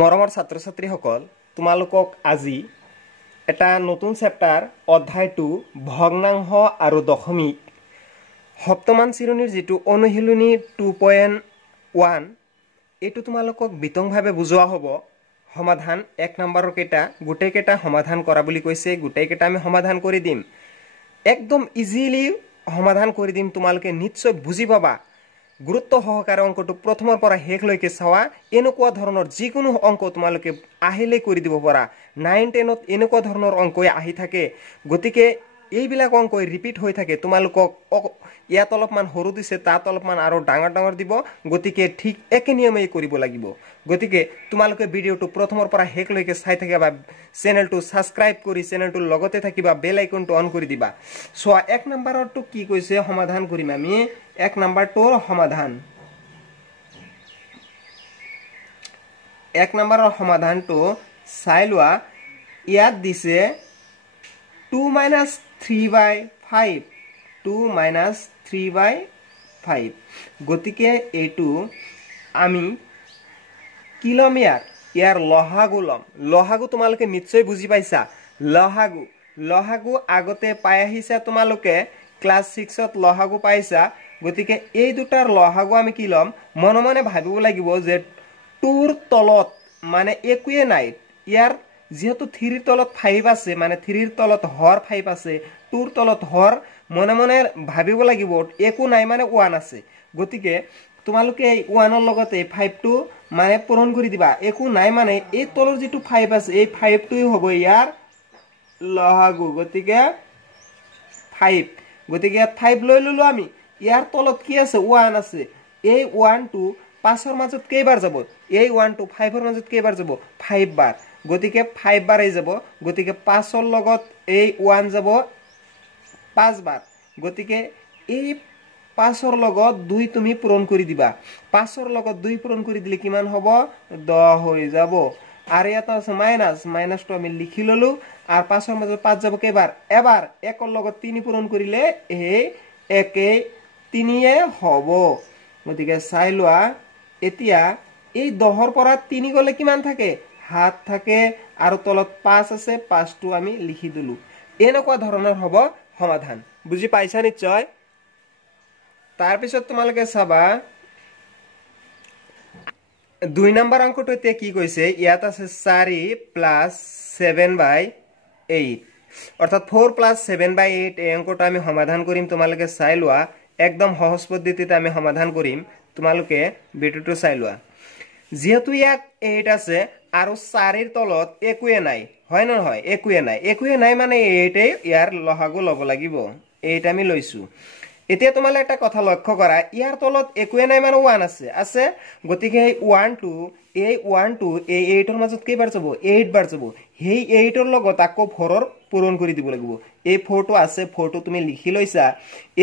মৰমৰ ছাত্ৰ ছাত্ৰীসকল তোমালোকক আজি এটা নতুন চেপ্টাৰ অধ্যায় 2 ভগ্নাংশ আৰু দশমিক সপ্তমান শ্ৰেণীৰ যেটো অনুশীলনী 2.1 এটো তোমালোকক বিতংভাৱে বুজোৱা হ'ব সমাধান 1 নম্বৰৰ কেটা গুটেই কেটা সমাধান কৰা বুলি কৈছে গুটেই কেটা আমি সমাধান কৰি দিম একদম ইজিলি সমাধান কৰি দিম তোমালোকে নিশ্চয় বুজি পাবা গুৰুত্ব সহকাৰে অঙ্কটো প্ৰথমৰ পৰা শেষ লৈকে চাওয়া এনেকুৱা ধৰণৰ যিকোনো অঙ্ক তোমালোকে আহিলে কৰি দিব পাৰা 9 10 ত এনেকুৱা ধৰণৰ অঙ্ক আহি থাকে গতিকে এইবিলাক অঙ্ক ৰিপিট হৈ থাকে তোমালোকক ইয়াত অলপমান সৰু দিছে তাত অলপমান আৰু ডাঙৰ ডাঙৰ দিব গতিকে ঠিক একে নিয়মেই কৰিব লাগিব গতিকে তোমালোকে ভিডিওটো প্ৰথমৰ পৰা শেষ লৈকে চাই থাকিবা চেনেলটো সাবস্ক্ৰাইব কৰি চেনেলটো লগতে থাকিবা বেল আইকনটো অন কৰি দিবা সো 1 নম্বৰটো কি কৈছে সমাধান কৰিম আমি 1 নম্বৰটোৰ সমাধান 1 নম্বৰৰ সমাধানটো চাই লোৱা ইয়াত দিছে 2 - 3/5 2 - 3/5 গতিকে এটো আমি কিলোমিটার ইয়াৰ লহাগু তোমালোকে নিশ্চয় বুজি পাইছা লহাগু আগতে পাই আহিছা তোমালোকে ক্লাস 6 ত লহাগু পাইছা গতিকে এই দুটাৰ লহাগু আমি কি লম মনে মনে ভাবিব লাগিব যে 2ৰ তলত মানে একোৱে নাই ইয়াৰ যেহেতু 3ৰ তলত 5 আছে মানে 3ৰ তলত হৰ 5 আছে 2ৰ তলত হৰ মনে মনে ভাবিব লাগিব একো নাই মানে 1 আছে গতিকে তোমালোকে এই 1ৰ লগতে 5 টো মানে পূৰণ কৰি দিবা একো নাই মানে এই তলৰ যেটো 5 আছে এই 5 টোই হ'ব ইয়াৰ লহাগু গতিকে 5 গতিকে 5 লৈ ললো আমি ইয়াৰ তলত কি আছে 1 আছে এই 1 টো 5ৰ মাজত কেইবাৰ যাব এই 1 টো 5ৰ মাজত কেইবাৰ যাব 5 বাৰ গতিকে 5 বাৰ আই যাব গতিকে 5ৰ লগত এই 1 যাব 5 বাৰ গতিকে এই 5ৰ লগত 2 তুমি পূৰণ কৰি দিবা 5ৰ লগত 2 পূৰণ কৰি দিলে কিমান হ'ব 10 হৈ যাব আৰু এটা আছে মাইনাসটো আমি লিখি ললো আৰু 5ৰ মাজত 5 যাব কেইবাৰ এবাৰ 1ৰ লগত 3 পূৰণ কৰিলে এই একে 3 এ হ'ব গতিকে চাই লোৱা এতিয়া এই 10ৰ পৰা 3 গলে কিমান থাকে 7 থাকে আৰু তলত 5 আছে 5 টো আমি লিখি দিলু এনেকুৱা ধৰণৰ হ'ব সমাধান বুজি পাইছা নিশ্চয় তাৰ পিছত তোমালোকে চাবা 2 নম্বৰ অঙ্কটো তে কি কৈছে ইয়াত আছে 4 + 7/8 অৰ্থাৎ 4 + 7/8 এই অঙ্কটো আমি সমাধান কৰিম তোমালোকে চাই লোৱা একদম সহজ পদ্ধতিতে আমি সমাধান কৰিম তোমালোকে ভিডিওটো চাই লোৱা যেহেতু ইয়াত 8 আছে আৰু 4ৰ তলত একোৱে নাই হয় না নহয় একোৱে নাই মানে 8 এ ইয়াৰ লহাগু লব লাগিব 8 আমি লৈছো এতিয়া তোমালে এটা কথা লক্ষ্য কৰা ইয়াৰ তলত একোৱে নাই মানে 1 আছে গতিকে এই 1 টো এই 8ৰ মাজত কেইবাৰ যাব 8 বাৰ যাব হেই 8ৰ লগত আকৌ 4ৰ পূৰণ কৰি দিব লাগিব এই 4 টো আছে 4 টো তুমি লিখি লৈছা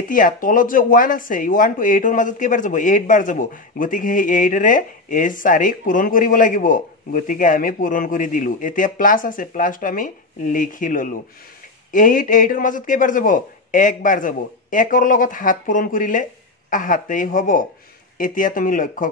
এতিয়া তলত যে 1 আছে 1 টো 8ৰ মাজত কেইবাৰ যাব 8 বাৰ যাব গতিকে এই 8 ৰে এই 4ক পূৰণ কৰিব লাগিব গতিকে আমি পূৰণ কৰি দিলু এতিয়া প্লাস আছে প্লাসটো আমি লিখি ললো 8ৰ মাজত কেইবাৰ যাব এক বাৰ যাব 1ৰ লগত 7 পূৰণ কৰিলে হাতেই হ'ব এতিয়া তুমি লক্ষ্য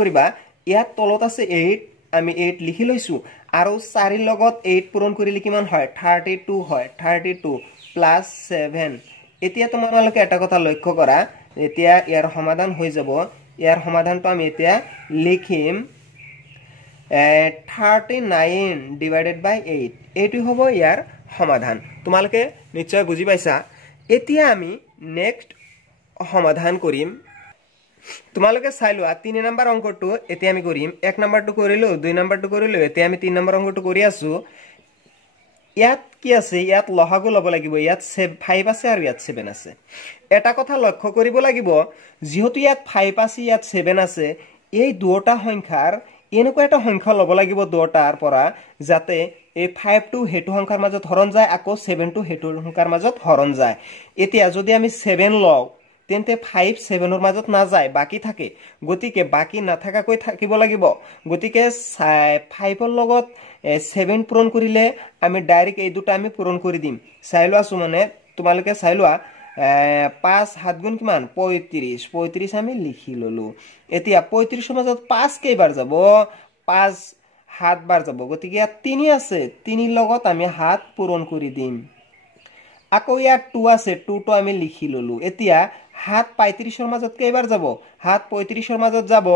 কৰিবা ইয়াত তলত আছে 8 আমি 8 লিখি লৈছো আৰু 4ৰ লগত 8 পূৰণ কৰিলে কিমান হয় 32 হয় 32 + 7 এতিয়া তোমালোকে এটা কথা লক্ষ্য কৰা এতিয়া ইয়াৰ সমাধান হৈ যাব ইয়াৰ সমাধানটো আমি এতিয়া লিখিম 39/8 এইটো হ'ব ইয়াৰ সমাধান তোমালোকে নিশ্চয় বুজি পাইছা এতিয়া আমি নেক্সট সমাধান কৰিম তোমালোকে চাই লোৱা 3 নম্বৰ অঙ্কটো এতিয়া আমি কৰিম 1 নম্বৰটো কৰিলো 2 নম্বৰটো কৰিলো এতিয়া আমি 3 নম্বৰ অঙ্কটো কৰি আছো ইয়াত কি আছে ইয়াত লহাগু লব লাগিব ইয়াত 5 আছে আৰু ইয়াত 7 আছে এটা কথা লক্ষ্য কৰিব লাগিব যেহেতু ইয়াত 5 আছে ইয়াত 7 আছে এই দুটা সংখ্যাৰ এনেকুৱা এটা সংখ্যা লব লাগিব দুটাৰ পৰা যাতে এই 5 টো হেতু সংখ্যাৰ মাজত হৰণ যায় আকৌ 7 টো হেতু সংখ্যাৰ মাজত হৰণ যায় এতিয়া যদি আমি 7 লও তেন্তে 5 7ৰ মাজত না যায় বাকি থাকে গতিকে বাকি নাথাকাকৈ থাকিব লাগিব গতিকে 5ৰ লগত 7 পূৰণ কৰিলে আমি ডাইৰেক্ট এই দুটা আমি পূৰণ কৰি দিম চাই লোৱা মানে তোমালোকে চাই লোৱা 5 7 গুণ কিমান 35 35 আমি লিখি ললো এতিয়া 35 মাজত 5 কেইবাৰ যাব 5 7 বাৰ যাব গতিকে ইয়াত 3 আছে 3 লগত আমি 7 পূৰণ কৰি দিম আকৌ ইয়াত 2 আছে 2 টো আমি লিখি ললো এতিয়া 7 35 মাজত কেইবাৰ যাব 7 35 মাজত যাব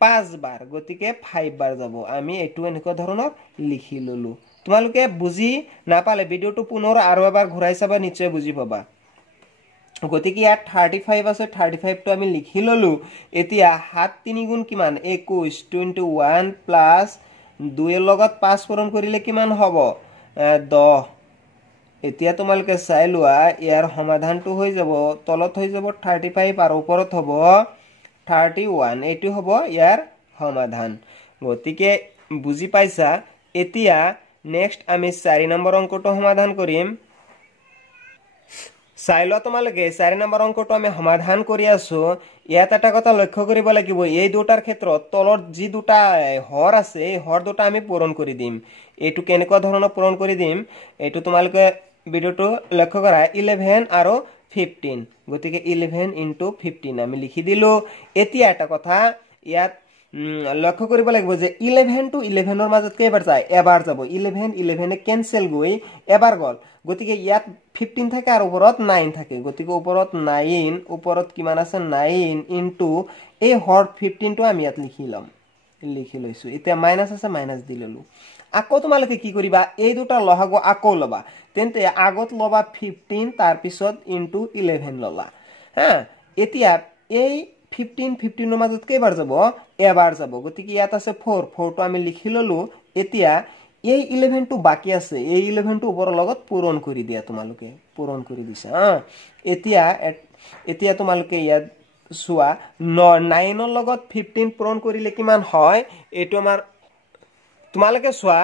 5 বাৰ গতিকে 5 বাৰ যাব আমি এটো এনেকুৱা ধৰণৰ লিখি ললো তোমালোকে বুজি নাপালে ভিডিওটো পুনৰ আৰু এবাৰ ঘূৰাই চাবা নিশ্চয় বুজি পাবা গতিকে ইয়াত 35 আছে 35 টো আমি লিখি ললো এতিয়া 7 3 গুণ কিমান 21 21 প্লাস 2 এর লগত 5 পূৰণ কৰিলে কিমান হ'ব 10 এতিয়া তোমালোকে চাই লোৱা ইয়াৰ সমাধানটো হৈ যাব তলত হৈ যাব 35 আৰু ওপৰত হ'ব 31 এটো হ'ব ইয়াৰ সমাধান গতিকে বুজি পাইছা এতিয়া নেক্সট আমি 4 নম্বৰ অংকটো সমাধান কৰিম চাইলো তোমালোকে 4 নম্বৰ অংকটো আমি সমাধান কৰি আছো ইয়াত এটা কথা লক্ষ্য কৰিব লাগিব এই দুটাৰ ক্ষেত্ৰত তলৰ যি দুটা হৰ আছে এই হৰ দুটা আমি পূৰণ কৰি দিম এটো কেনেকুৱা ধৰণৰ পূৰণ কৰি দিম এটো তোমালোকে ভিডিওটো লক্ষ্য কৰা 11 আৰু 15 গতিকে 11 * 15 আমি লিখি দিলো এতিয়া এটা কথা ইয়াত লক্ষ্য কৰিব লাগিব যে 11 to 11 ৰ মাজত কেইবাৰ যায় এবাৰ যাব 11 11 এ ক্যান্সেল গৈ এবাৰ গল গতিকে ইয়াত 15 থাকে আৰু ওপৰত 9 থাকে গতিকে ওপৰত 9 ওপৰত কিমান আছে 9 ইনটু এই হৰ 15 টো আমি ইয়াত লিখি লৈছো এতিয়া মাইনাস আছে মাইনাস দি ললো আকৌ তোমালোকে কি কৰিবা এই দুটা লহাগু আকৌ লবা তেন্তে আগত লবা 15 তাৰ পিছত ইনটু 11 ললা হ্যাঁ এতিয়া এই 15 15 ৰ মাজত কেইবাৰ যাব এবাৰ যাব গতিকে ইয়াত আছে 4 4 টো আমি লিখি ললো এতিয়া এই 11 টো বাকি আছে এই 11 টো ওপৰৰ লগত পূৰণ কৰি দিয়া তোমালোকে পূৰণ কৰি দিছা এতিয়া তোমালোকে ইয়াত সোৱা 9 ৰ লগত 15 পূৰণ কৰিলে কিমান হয় এটো আমাৰ তোমালোকে সোৱা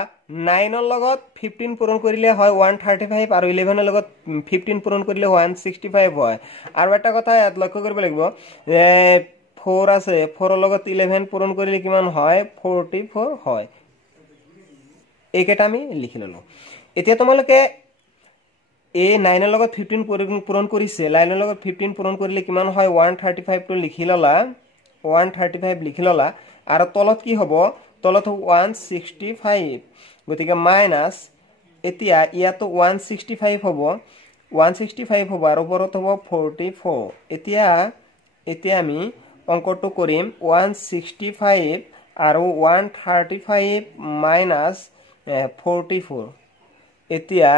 9 ৰ লগত 15 পূৰণ কৰিলে হয় 135 আৰু 11 ৰ লগত 15 পূৰণ কৰিলে 165 হয় আৰু এটা কথা ইয়াত লক্ষ্য কৰিব লাগিব 4 আছে 4 ৰ লগত 11 পূৰণ কৰিলে কিমান হয় 44 হয় এইকেটা আমি লিখি ললো এতিয়া তোমালোকে এই 9 ৰ লগত 15 পূৰণ কৰিছে 9 ৰ লগত 15 পূৰণ কৰিলে কিমান হয় 135 টো লিখি ললা 135 লিখি ললা আৰু তলত কি হ'ব তলত 165 গতিকে মাইনাস এতিয়া ইয়াতো 165 হ'ব 165 হ'ব আৰু ওপৰত হ'ব 44 এতিয়া আমি অংকটো কৰিম 165 আৰু 135 মাইনাস 44 এতিয়া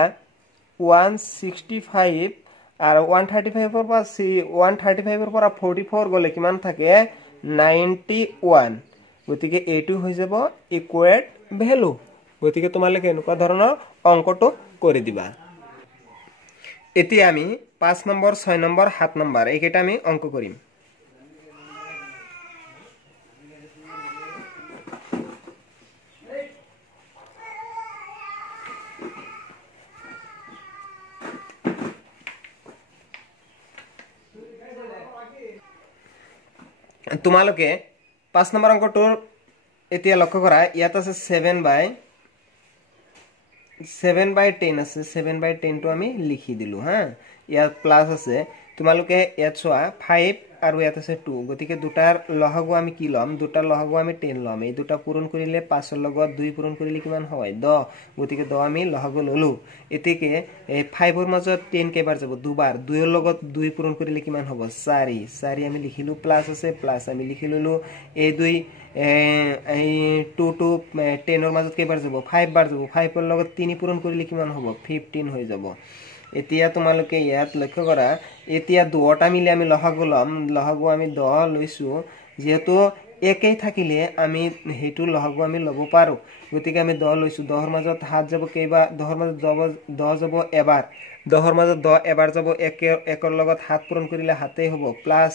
165 আৰু 135 ৰ পৰা 135 ৰ পৰা 44 গলে কিমান থাকে 91 গতিকে এটো হৈ যাব ইকুৱেট ভ্যালু গতিকে তোমালোকে এনেকুৱা ধৰণৰ অংকটো কৰি দিবা এতিয়া আমি 5 নম্বৰ 6 নম্বৰ 7 নম্বৰ এইকেটা আমি অংক কৰিম তোমালোকে 5 নম্বৰ অংকটোৰ এতিয়া লক্ষ্য কৰা ইয়াত আছে 7/10 আছে 7/10 টো আমি লিখি দিলো হ্যাঁ ইয়াত প্লাস আছে তোমালোকে ইয়াত সোৱা 5 আৰু ইয়াত আছে 2 গতিকে দুটাৰ লহগু আমি কি লম দুটাৰ লহগু আমি 10 লম এই দুটা পূৰণ কৰিলে 5 ৰ লগত 2 পূৰণ কৰিলে কিমান হয় 10 গতিকে 10 আমি লহগু ললো এতিকে 5 ৰ মাজত 10 কেবাৰ যাব দুবাৰ 2 ৰ লগত 2 পূৰণ কৰিলে কিমান হ'ব 4 আমি লিখিলো প্লাস আছে প্লাস আমি লিখি ললো এই 2 2 to 10 ৰ মাজত কেবাৰ যাব 5 বাৰ যাব 5 ৰ লগত 3 পূৰণ কৰিলে কিমান হ'ব 15 হৈ যাব এতিয়া তোমালোকে ইয়াত লক্ষ্য কৰা এতিয়া দুটা মিলি আমি লহগু লম লহগু আমি 10 লৈছো যেহেতু একেই থাকিলে আমি হেতু লহগু আমি লব পাৰো গতিকে আমি 10 লৈছো 10 ৰ মাজত 7 যাব কেবা 10 ৰ মাজত 10 যাব এবাৰ 10 ৰ মাজত 10 এবাৰ যাব 1 ৰ লগত 7 পূৰণ কৰিলে 7 হ'ব প্লাস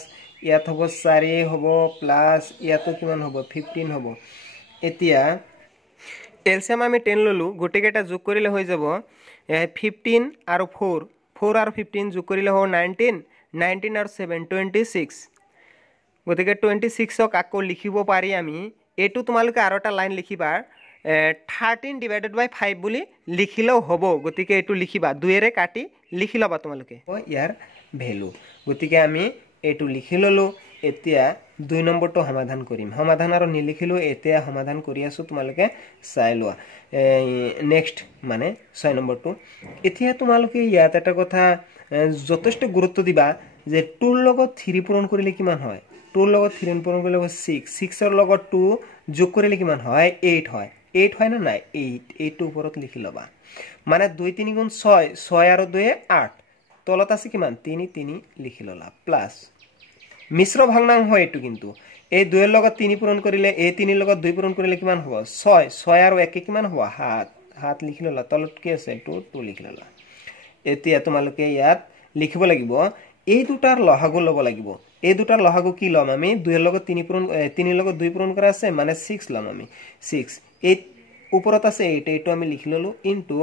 ইয়াত হ'ব 4 হ'ব প্লাস ইয়াতো কিমান হ'ব 15 হ'ব এতিয়া এলসিয়াম আমি 10 ললো গটেকেটা যোগ কৰিলে হৈ যাব 15 আৰু 4 আৰু 15 যোগ কৰিলে হ'ব 19 আৰু 7 26 গতিকে 26 ক আকৌ লিখিব পাৰি আমি এটো তোমালোকে আৰু এটা লাইন লিখিবা 13 / 5 বুলি লিখিলেও হ'ব গতিকে এটো লিখিবা 2 এৰে কাটি লিখি ল'বা তোমালোকে ইয়াৰ ভ্যালু গতিকে আমি এইটো লিখি ললো এতিয়া 2 নম্বৰটো সমাধান কৰিম সমাধান আৰু নিলিখিলো এতিয়া সমাধান কৰি আছো তোমালোকে চাই লোৱা নেক্সট মানে 6 নম্বৰটো এতিয়া তোমালোকে ইয়াত এটা কথা যথেষ্ট গুৰুত্ব দিবা যে 2 ৰ লগত 3 পূৰণ কৰিলে কিমান হয় 2 ৰ লগত 3 পূৰণ কৰিলে 6 6 ৰ লগত 2 যোগ কৰিলে কিমান হয় 8 হয় 8 হয় না নাই 8 এইটো ওপৰত লিখি লবা মানে 2 3 গুণ 6 6 আৰু 2 8 তলত আছে কিমান 3 3 লিখি ললা প্লাস মিশ্র ভাঙনাং হয় এটো কিন্তু এই 2 এর লগত 3 পূরণ করিলে এই 3 এর লগত 2 পূরণ করিলে কিমান হ'ব 6 6 আৰু 1 কিমান হ'ব হাত লিখি ললা তলত কি আছে 2 লিখি ললা এতিয়া তোমালোকে ইয়াত লিখিব লাগিব এই দুটাৰ লহাগু লব লাগিব এই দুটাৰ লহাগু কি লম আমি 2 এৰ লগত 3 পূৰণ 3 এৰ লগত 2 পূৰণ কৰা আছে মানে 6 লম আমি 6 এই উপৰত আছে এইটো আমি লিখি ললো ইনটু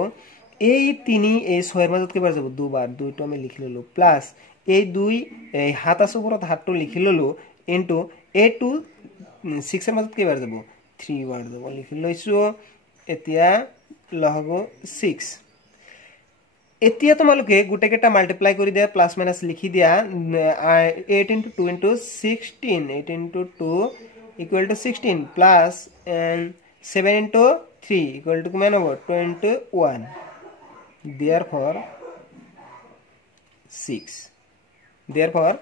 এই 3 এই 6 এর মাজত কিবাৰ যাব দুবাৰ দুইটো আমি লিখি ললো প্লাস এই 2 এই হাত আছে উপৰত হাতটো লিখি ললো ইনটু এই 2 6 এৰ মাজত কিবাৰ যাব 3 বাৰ যাব লিখি লৈছো এতিয়া লহাগু 6 এতিয়া তোমালোকে গুটেকেটা মাল্টিপ্লাই কৰি দিয়া প্লাস মাইনাস লিখি দিয়া 8 into 2 into 16 8 into 2 equal to 16 plus 7 into 3 equal to কিমান হ'ব 21 therefore 6 therefore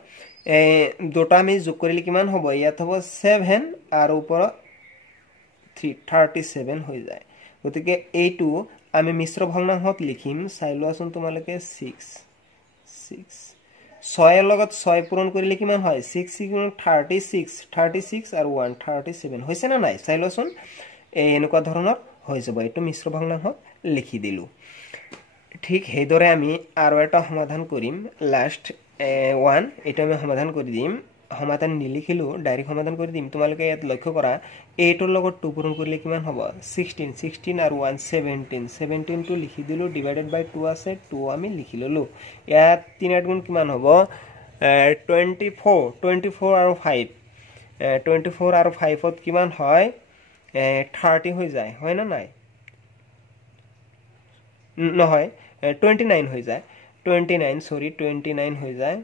দুটা আমি যোগ কৰিলে কিমান হ'ব ইয়াত হ'ব 7 আৰু ওপৰত 37 হৈ যায় গতিকে এইটো আমি মিশ্ৰ ভগ্নাংশত লিখিম চাই লোৱাচোন তোমালোকে 6 6 এৰ লগত 6 পূৰণ কৰিলে কিমান হয় 6 36 আৰু 1 37 হৈছে না নাই চাই লোৱাচোন এনেকুৱা ধৰণৰ হৈ যাব এইটো মিশ্ৰ ভগ্নাংশত লিখি দিলো ঠিক হেইদৰে আমি আৰু এটা সমাধান কৰিম লাষ্ট 1 এটা আমি সমাধান কৰি দিম সমাধান নিলিখিলো ডাইৰেক্ট সমাধান কৰি দিম তোমালোকে ইয়াত লক্ষ্য কৰা 8 ৰ লগত 2 পূৰণ কৰিলে কিমান হ'ব 16 আৰু 1 17 টো লিখি দিলো ডিভাইডেড বাই 2 আছে 2 আমি লিখি ললো ইয়াত 3 গুণ কিমান হ'ব 24 আৰু 5 24 আৰু 5 ত কিমান হয় 30 হৈ যায় হয় না নাই নহয় 29 হৈ যায় 29 হৈ যায়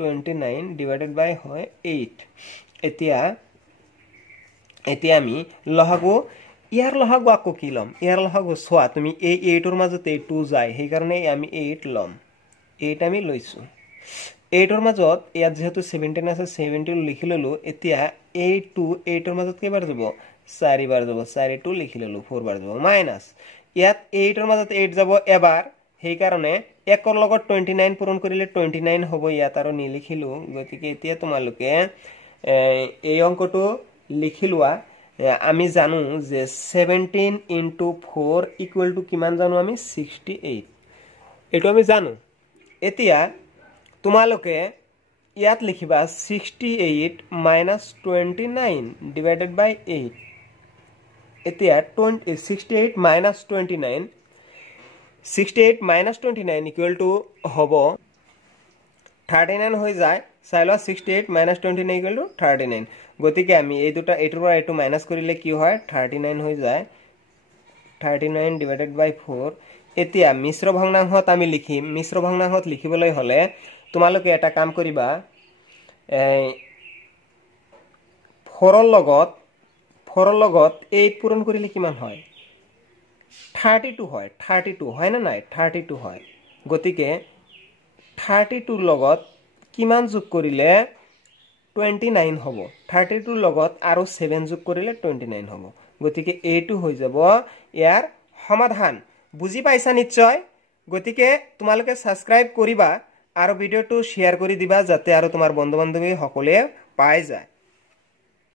29 divided by হয় 8 এতিয়া আমি লহাগু ইয়াৰ লহাগু আকো কি লম ইয়াৰ লহাগু সোয়া তুমি এই 8 ৰ মাজতে 2 যায় সেই কাৰণে আমি 8 লম 8 আমি লৈছো 8 ৰ মাজত ইয়াত যেহেতু 17 আছে 17 লিখি ললো এতিয়া 8 ৰ মাজত কেইবাৰ যাব 4 বাৰ যাব 4 2 লিখি ললো 4 বাৰ যাব মাইনাস ইয়াত 8 ৰ মাজত 8 যাব এবাৰ সেই কাৰণে 1 ৰ লগত 29 পূৰণ কৰিলে 29 হ'ব ইয়াত আৰু নিলিখিলো গতিকে এতিয়া তোমালোকে এই অংকটো লিখিলোৱা আমি জানো যে 17 into 4 equal to কিমান জানো আমি 68 এটো আমি জানো এতিয়া তোমালোকে ইয়াত লিখিবা 68 minus 29 divided by 8 এতিয়া 68 minus 29 68 minus 29 equal to হ'ব 39 হৈ যায় চাইলো 68 minus 29 equal to 39 গতিকে আমি এই দুটা এটোৰ পৰা এটো মাইনাস কৰিলে কি হয় 39 হৈ যায় 39 divided by 4 এতিয়া মিশ্র ভগ্নাংশত আমি লিখিম মিশ্র ভগ্নাংশত লিখিবলৈ হলে তোমালোকে এটা কাম কৰিবা 4 ৰ লগত 8 পূৰণ কৰিলে কিমান হয় 32 হয় না নাই 32 হয় গতিকে 32 লগত কিমান যোগ কৰিলে 29 হ'ব 32 লগত আৰু 7 যোগ কৰিলে 29 হ'ব গতিকে এইটো হৈ যাব ইয়াৰ সমাধান বুজি পাইছা নিশ্চয় গতিকে তোমালোকে সাবস্ক্ৰাইব কৰিবা আৰু ভিডিওটো শেয়াৰ কৰি দিবা যাতে আৰু তোমাৰ বন্ধু বান্ধৱী সকলে পাই যায়